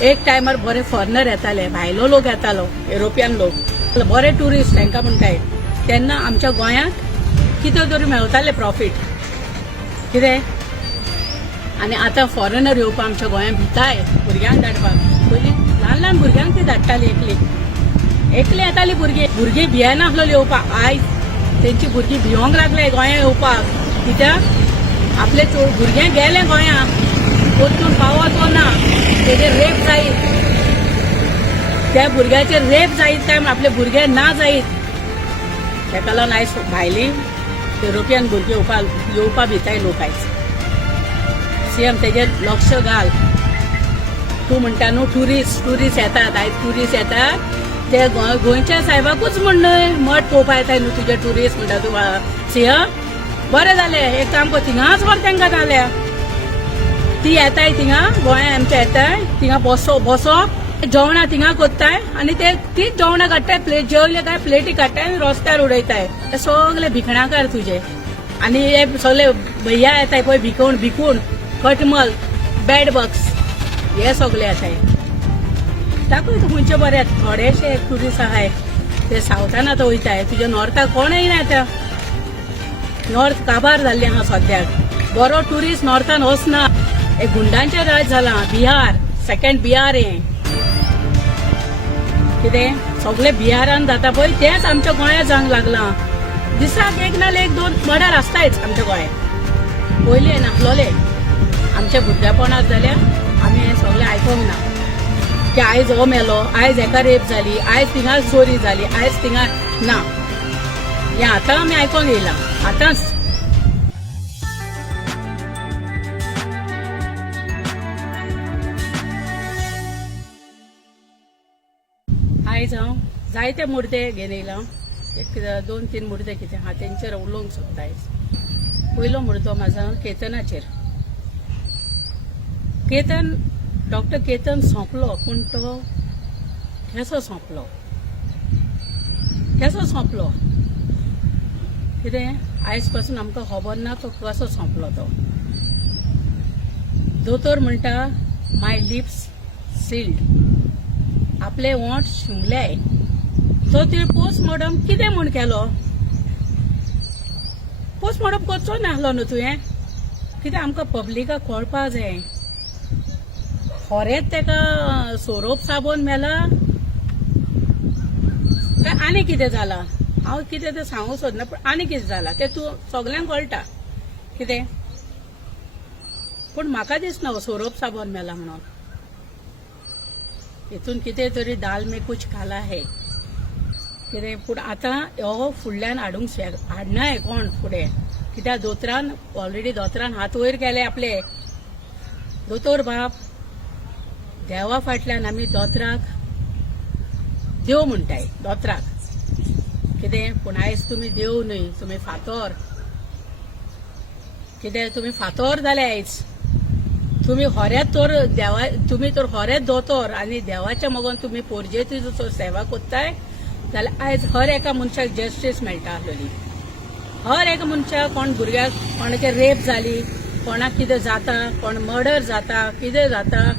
एक टायमार बरे फॉरेनर येताले, भायलो लोक येतालो, युरोपियन लोक बरे टुरिस्ट तांकां म्हणटाय तेन्ना आमच्या गोंयांत कितें तरी मेळताले प्रॉफिट कितें. आनी आतां फॉरेनर येवपाक आमच्या गोंयांत भिताय भुरग्यांक धाडपाक. पयलीं ल्हान ल्हान भुरग्यांक ती धाडटाली एकली येताली भुरगीं भियेनासलो येवपाक. आयज तेंची भुरगीं भिवंक लागले गोंयांत येवपाक. कित्याक आपले भुरगे गेले गोंयांत वचून पावत ना, तेजे रेप जायत, त्या भुरग्याचे रेप जायत काय आपले भुरगे ना जायत. तेका लागून आयज भायली युरोपियन भुरगीं येवपाक भिताय लोक. आयज सीएम तेजेर लक्ष घाल. तूं म्हणटा न्हू टुरिस्ट येतात, आयज टुरिस्ट येतात ते गोंयच्या साहेबाकूच म्हण मठ पळोवपा येताय न्हू तुजे टुरिस्ट म्हणटा तूं सीएम. बरें जालें, एक काम कर थिंगाच व्हर तेंकां जाल्या. ती येताय थिंगा गोंया आमच्या येताय थिंगा बसप जेवणां थिंगा कोत्ताय आनी ते तीच जेवणां काडटाय. प्लेट जेवले काय प्लेटी काडटाय आनी रस्त्यार उडयताय. ते सगळे भिकणाकार तुजे. आनी हे सगळे भैया येताय पळय भिकून कटमल बॅड बग्स हे सगळे येताय. ताकूय खंयचे बरे थोडेशे टुरिस्ट आहाय ते सावथान आतां वयताय. तुज्या नॉर्थाक कोण येयना आतां. नॉर्थ काबार जाल्ले आहा सद्याक. बरो टुरिस्ट नॉर्थान वचना. एक गुंडांचें राज जालां. बिहार सेकंड बिहार हें कितें सगळे बिहारान जाता पळय तेंच आमच्या गोंयांत जावंक लागलां. दिसाक एक नाल्यार एक दोन मर्डर आसतायच आमच्या गोंयांत. पयलीं हें नासलोले. आमच्या भुरगेपणांत जाल्यार आमी हें सगळें आयकूंक ना की आयज हो मेलो, आयज हेका रेप जाली, आयज थिंगा चोरी जाली, आयज थिंगा ना. हें आतां आमी आयकूंक येयलां आतांच. आयज हांव जायते मुर्दे घेवन येयलां. एक 2-3 मुर्दे कितें आहा तेंचेर उलोवंक सोदता आयज. पयलो मुर्दो म्हाजो केतनाचेर. डॉक्टर केतन सोंपलो पूण तो केसो सोंपलो कितें आयज पासून आमकां खबर ना तो कसो सोंपलो. तो दोतोर म्हणटा माय लिप्स सील्ड, आपले ओंठ शुंगल्याय. तो ते पोस्टमॉर्टम कितें म्हूण केलो. पोस्टमॉर्टम करचो नासलो न्हू तुवें. कितें आमकां पब्लिकाक कळपाक जाय खरेंच तेका सोरोप साबून मेला काय आनी कितें जालां. हांव कितें तें सांगूंक सोदना पूण आनी कितें जालां तें तूं सगल्यांक कळटा कितें. पूण म्हाका दिसना सोरोप साबून मेला म्हणून. हितून कितें तरी दाल में कुछ काला है कितें. पूण आतां हो फुडल्यान हाडनाय कोण फुडें. कित्याक दोतोरान ऑलरेडी हात वयर केले आपले. दोतोर बाब देवा फाटल्यान आमी दोतराक देव म्हणटाय दोतराक कितें. पूण आयज तुमी देव न्हय, तुमी फातोर. कितें तुमी फातोर जाले आयज. तुमी खरेंच तर तुमी तर खरेंच दोतोर आनी देवाच्या मोगोन तुमी पोरजेची सेवा कोत्ताय जाल्यार आयज हर एका मनशाक जस्टीस मेळटा आसलोली. हर एका मनशाक कोण भुरग्याक कोणाचे रेप जाली, कोणाक कितें जाता, कोण मर्डर जाता, कितें जाता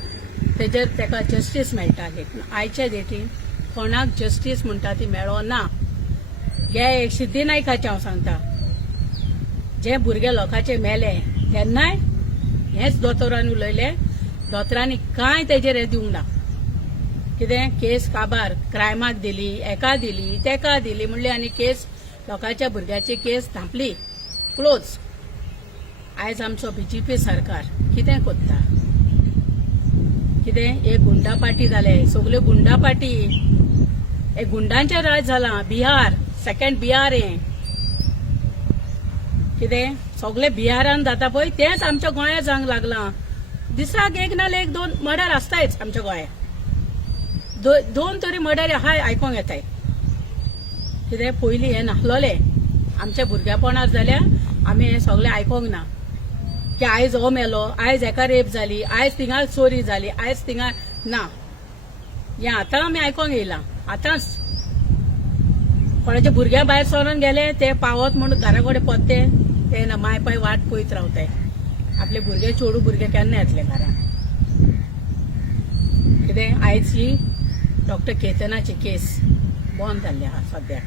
तेजेर तेका जस्टीस मेळटाली. पूण आयच्या डेटीन कोणाक जस्टीस म्हणटा ती मेळो ना. हे सिद्धीनायकाचे हांव सांगता. जे भुरगे लोकांचे मेले तेन्नाय हेच दोतोरान उलयले. दोतोरांनी कांय तेजेर हें दिवंक ना. कितें केस काबार क्रायमाक दिली, एका दिली, तेका दिली म्हणली आनी केस लोकांच्या भुरग्याची केस धांपली क्लोज. आयज आमचो बीजेपी सरकार कितें कोत्ता. कितें एक गुंडा पार्टी जाले, सगळे गुंडा पार्टी. एक गुंडांचें राज जालां. बिहार सेकंड बिहार हें कितें सगळे बिहारान जाता पळय तेंच आमच्या गोंयांत जावंक लागलां. दिसाक एक नाल्यार एक दोन मर्डर आसतायच आमच्या गोंयांत. 2 तरी मर्डर हाय आयकूंक येताय. कितें पयलीं हें नासलोले. आमच्या भुरगेपणांत जाल्यार आमी हें सगळें आयकूंक ना की आयज हो मेलो, आयज हेका रेप जाली, आयज थिंगा चोरी जाली, आयज थिंगा ना. हें आतां आमी आयकूंक येयलां आतांच. कोणाचे भुरगे भायर सरून गेले ते पावत म्हूण घरा कडेन पत्ते ते ना माय पाय वाट पळयत रावताय. आपले भुरगे चोडू भुरगे केन्ना येतले घरा. कितें आयज ही डॉक्टर केतनाची केस बंद जाल्ली आहा सद्याक.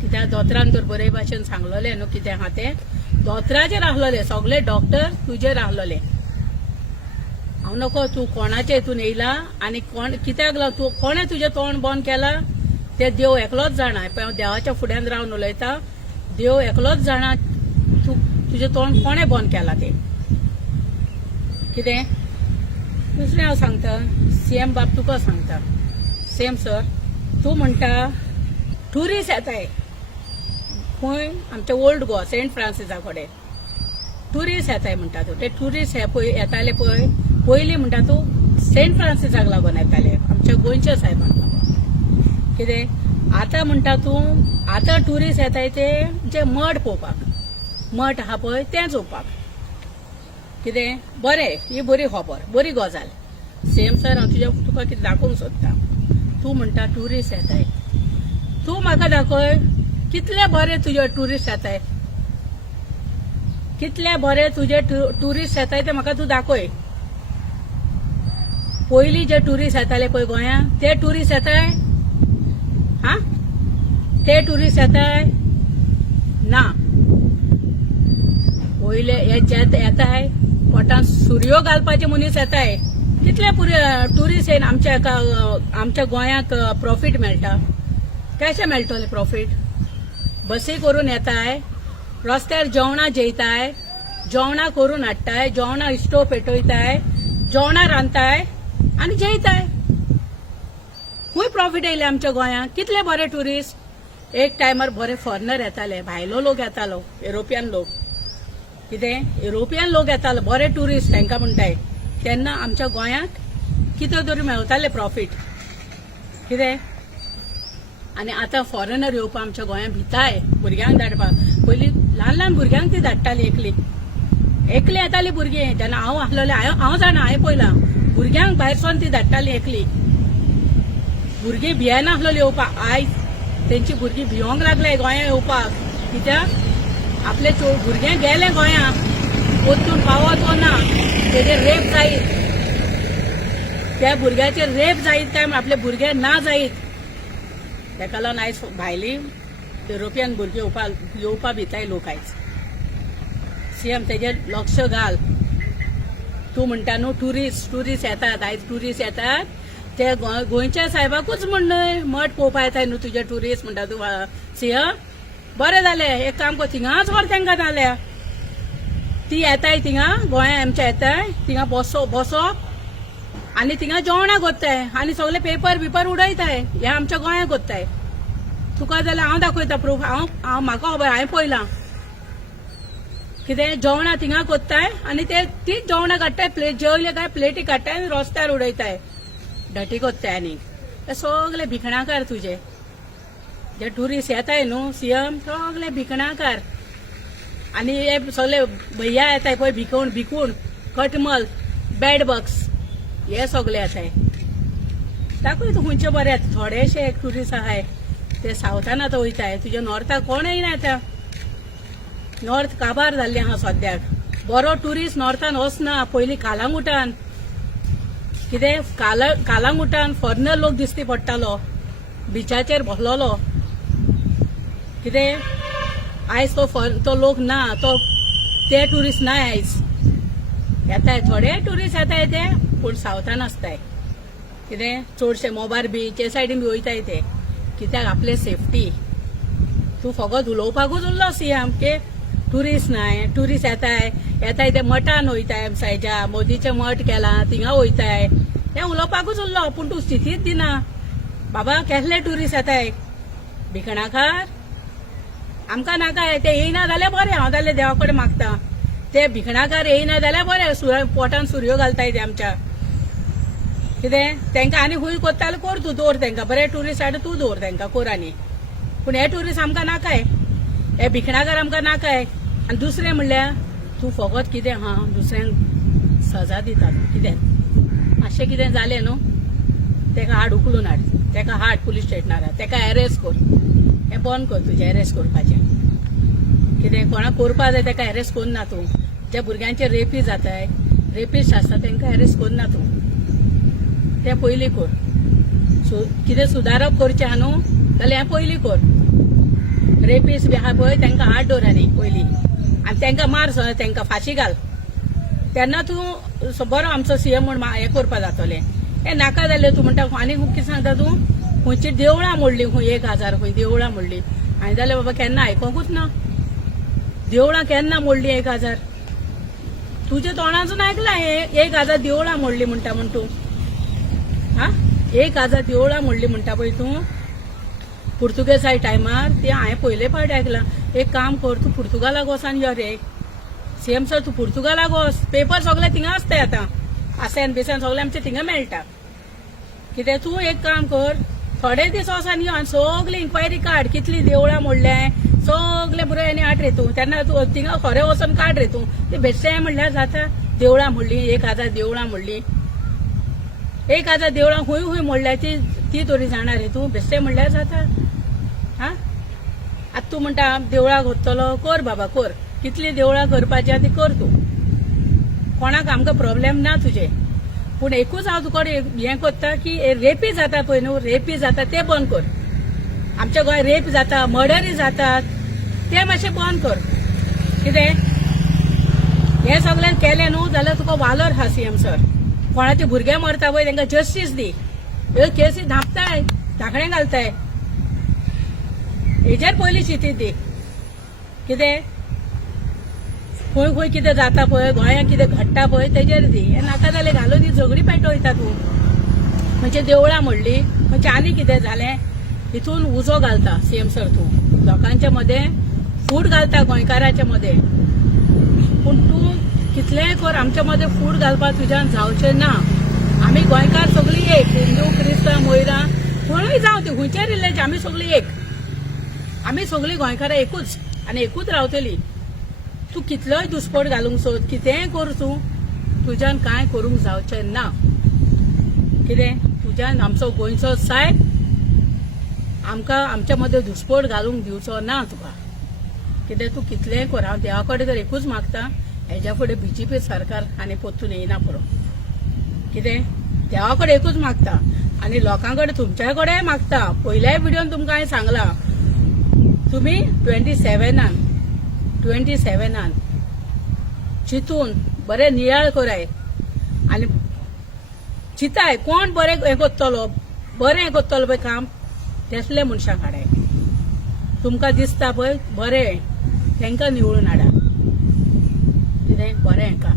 कित्याक दोतरान तर बरे भाशेन सांगलोलें न्हू कितें आहा तें. दोतराचेर आहलोले सगळे डॉक्टर तुजेर आहलोले. हांव नको तूं कोणाचे हितून येयला आनी कोण कित्याक लागून तूं कोणें तुजें तोंड बंद केलां तें देव एकलोच जाणा. पळय हांव देवाच्या फुड्यान रावन उलयतां. देव एकलोच जाणा तुजें तोंड कोणें बंद केलां तें. कितें दुसरें हांव सांगता सीएम बाब तुका सांगता. सीएम सर तूं म्हणटा ट्युरिस्ट येताय खंय आमच्या ओल्ड गोवा सेंट फ्रांसिसा कडेन ट्युरिस्ट येताय म्हणटा तूं. ते ट्युरिस्ट येताले पळय पयलीं म्हणटा तूं सेंट फ्रांसिसाक लागून येताले आमच्या गोंयच्या साहेबांक लागून. कितें आतां म्हणटा तूं आतां ट्युरिस्ट येताय ते जे मठ पळोवपाक मठ आहा पळय तें चोवपाक. कितें बरें ही बरी खबर बरी गजाल. सीएम सर हांव तुका कितें दाखोवंक सोदतां. तूं म्हणटा ट्युरिस्ट येताय. तूं म्हाका दाखय कितले बरे तुजे ट्युरिस्ट येताय. कितले बरे तुजे ट्युरिस्ट येताय ते म्हाका तूं दाखय. पयलीं जे ट्युरिस्ट येताले पळय गोंयांत ते ट्युरिस्ट येताय हा ते ट्युरिस्ट येताय ना. पयले हे जे येताय पोटांत सुरयो घालपाचे मनीस येताय. कितले ट्युरिस्ट येवन आमच्या गोंयांक प्रॉफीट मेळटा. कशें मेळटलें प्रॉफीट. बसी करून येताय रस्त्यार जेवणां जेयताय जेवणां करून हाडटाय जेवणां स्टोव पेटयताय जेवणां रांदताय आनी जेयताय. खूंय प्रॉफीट येयलें आमच्या गोंयांक. कितले बरे ट्युरिस्ट. एक टायमार बरे फॉरेनर येताले भायलो लोक येतालो युरोपियन लोक. कितें युरोपियन लोक येतालो बरे ट्युरिस्ट तांकां म्हणटाय. तेन्ना आमच्या गोंयांक कितें तरी मेळटाले प्रॉफीट. कितें आनी आतां फॉरेनर येवपा आमच्या गोंयांत भिताय भुरग्यांक धाडपाक. पयलीं ल्हान ल्हान भुरग्यांक ती धाडटाली एकली येताली भुरगीं. जेन्ना हांव आहलोलें हांव जाणा हांवें पळयलां भुरग्यांक भायरसून ती धाडटाली एकली. भुरगीं भियेनासलोलीं येवपाक. आयज तेंची भुरगीं भियोंक लागले गोंयांत येवपाक. कित्याक आपले भुरगे गेले गोंयांत परतून पावत वो ना. तेजेर रेप जायत त्या भुरग्याचेर रेप जायत काय आपले भुरगे ना जायत. तेका लागून आयज भायली युरोपियन भुरगीं येवपा भिताय लोक आयज. सीएम तेजेर लक्ष घाल. तूं म्हणटा न्हू ट्युरिस्ट येतात आयज ट्युरिस्ट येतात ते गोंयच्या साहेबाकूच म्हण मठ पळोवपा येताय न्हू तुजे ट्युरिस्ट म्हणटा तूं सीएम. बरें जालें एक काम कर थिंगाच व्हर तांकां नाल्या. ती येताय थिंगा गोंया आमच्या येताय थिंगा बसप आनी थिंगा जेवणां करताय आनी सगळे पेपर उडयताय. हे आमच्या गोंयांत करताय. तुका जाल्यार हांव दाखयता प्रूफ. हांव म्हाका खबर हांवें पळयलां. कितें जेवणां थिंगा करताय आनी ते तीच जेवणां काडटाय जेवले काय प्लेटी काडटाय आनी रस्त्यार उडयताय डटी करताय. आनी हे सगळे भिकणाकार तुजे जे ट्युरिस्ट येताय न्हू सीएम सगळे भिकणाकार. आनी हे सगळे भैया येताय पळय भिकूण कटमल बॅड बग्स हे सगळे येताय. दाखय तूं खंयचे बरे येता. थोडेशे एक ट्युरिस्ट आहाय ते सावथान आतां वयताय. तुजे नॉर्थाक कोण येयना आतां. नॉर्थ काबार जाल्लें आहा सद्याक. बरो ट्युरिस्ट नॉर्थान वचना. पयलीं कालांगुटान कितें कालांगुटान फॉरेनर लोक दिश्टी पडटालो बिचाचेर बसलोलो. कितें आयज तो लोक ना ते ट्युरिस्ट ना आयज. येताय थोडे ट्युरिस्ट येताय ते पूण सावथान आसताय. कितें चडशे मोबार बीच हे सायडीन बी वयताय ते. कित्याक आपले सेफ्टी. तूं फकत उलोवपाकूच उरलो सीएम के ट्युरिस्ट नाय ट्युरिस्ट येताय ते मठान वयताय. सायजा मोदीचे मठ केला थिंगा वयताय. हे उलोवपाकूच उरलो पूण तूं स्थितीच दिना. बाबा केसले ट्युरिस्ट येताय भिकणाकार. आमकां नाका ते येयना जाल्यार बरें. हांव जाल्यार देवा कडेन मागता ते भिकणाकार येयना जाल्यार बरें. पोटान सुरयो घालताय ते आमच्या. कितें तांकां आनी खूंय करता जाल्यार कर तूं दवर तांकां बरें ट्युरिस्ट हाड तूं दवर तांकां कर आनी. पूण हे ट्युरिस्ट आमकां नाकाय. हे भिकणाकार आमकां नाकाय. आनी दुसरें म्हणल्यार तूं फकत कितें हा दुसऱ्यांक सजा दिता. कितें मातशें कितें जालें न्हू ताका हाड उखलून हाड. ताका हाड पुलीस स्टेशनार ताका एरेस्ट कर. हें बंद कर तुजें एरेस्ट करपाचें. कितें कोणाक करपा जाय ताका एरेस्ट करना तूं. ज्या भुरग्यांचे रेपी जाताय रेपिस्ट आसता तांकां एरेस्ट करना तूं. तें पयलीं कर. कितें सुदारप करचें आहा न्हू जाल्यार हें पयलीं कर. रेपीस्ट बी आहा पळय तांकां हाड दवरानी पयलीं आनी तांकां मार तांकां फाशी घाल. तेन्ना तूं बरो आमचो सीएम म्हूण हें करपा जातलें. हें नाका जालें तूं म्हणटा. आनी कितें सांगता तूं खंयची देवळां मोडलीं खंय 1000 खंय देवळां मोडलीं. हांवें जाल्यार बाबा केन्ना आयकोंकूच ना. देवळां केन्ना मोडलीं 1000. तुज्या तोंडाचून आयकलां हें 1000 देवळां मोडलीं म्हणटा म्हूण तूं. हा 1000 देवळां मोडलीं म्हणटा पळय तूं पुर्तुगेजाय टायमार. ते हांवें पयले फावट आयकलां. एक काम कर तूं पुर्तुगालाक वच आनी यो रे सीएम सर. तूं पुर्तुगालाक वच. पेपर सगळे थिंगा आसताय आतां. आसेन बिसेन सगळे आमचे थिंगा मेळटा. कितें तूं एक काम कर थोडे दीस वच आनी यो आनी सगळी इन्क्वायरी काड. कितलीं देवळां मोडल्यां सगळे बरोवन हाड रे तूं. तेन्ना तूं थिंगा खरें वचून काड रे तूं. तें बेश्टें म्हणल्यार जाता. देवळां मोडलीं 1000 देवळां मोडलीं. 1000 देवळां खंय खंय मोडल्या ती तरी जाणा रे तूं. बेश्टें म्हणल्यार जाता. हा आतां तूं म्हणटा देवळाक वतलो कर बाबा कर. कितलीं देवळां करपाची ती कर तूं. कोणाक आमकां प्रॉब्लेम ना तुजे. पूण एकूच हांव तुका हें कोत्ता की रेपी जाता पळय न्हू रेपी जाता ते बंद कर. आमच्या गोंय रेप जाता मर्डरी जातात ते मातशें बंद कर. कितें हें सगळें केलें न्हू जाल्यार तुका वालोर हा सीएम सर. कोणाचे भुरगे मरता पळय तांकां जस्टीस दी. ह्यो केसी धांपताय धाकणें घालताय. हेजेर पयलीं चितीत दी. कितें खंय खंय कितें जाता पळय गोंयांत कितें घडटा पळय तेजेर दी. हें नाका जाल्यार घालून दी झगडी पेटवयता तूं. खंयचे देवळां मोडलीं खंयचें आनी कितें जालें हितून उजो घालता सीएम सर तूं. लोकांचे मदें फूट घालता गोंयकारांचे मदें. पूण तूं कितलेंय कर आमच्या मदें फूट घालपाक तुज्यान जावचें ना. आमी गोंयकार सगळीं एक. हिंदू क्रिस्तांव मोयरां कोणूय जावं ती खंयचेय रिलीजन आमी सगळीं एक. आमी सगळीं गोंयकारां एकूच आनी एकूच रावतलीं. तूं कितलोय दुस्पट घालूंक सोद कितेंय कर तूं तुज्यान कांय करूंक जावचें ना. कितें तुज्यान आमचो गोंयचो सायब आमकां आमच्या मदें दुस्पट घालूंक दिवचो ना तुका. कितें तूं कितलेंय कर. हांव देवा कडेन तर एकूच मागता हेज्या फुडें बीजेपी सरकार आनी परतून येयना पुरो. कितें देवा कडेन एकूच मागता आनी लोकां कडेन तुमच्या कडेन मागता. पयल्याय व्हिडिओन तुमकां हांवें सांगलां तुमी 27 चिंतून बरें नियाळ कराय आनी चिंताय कोण बरें हें कोत्तलो बरें हें कोत्तलो पळय काम तसले मनशाक हाडाय. तुमकां दिसता पळय बरें तांकां निवडून हाडा. कितें बरें हेका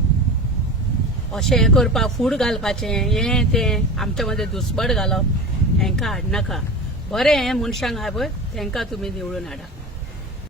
अशें हें करपाक फूड घालपाचें हें तें आमच्या मदें दुस्पट घालप हेंकां हाडनाका. बरें हें मनशांक आहा पळय तांकां तुमी निवडून हाडा.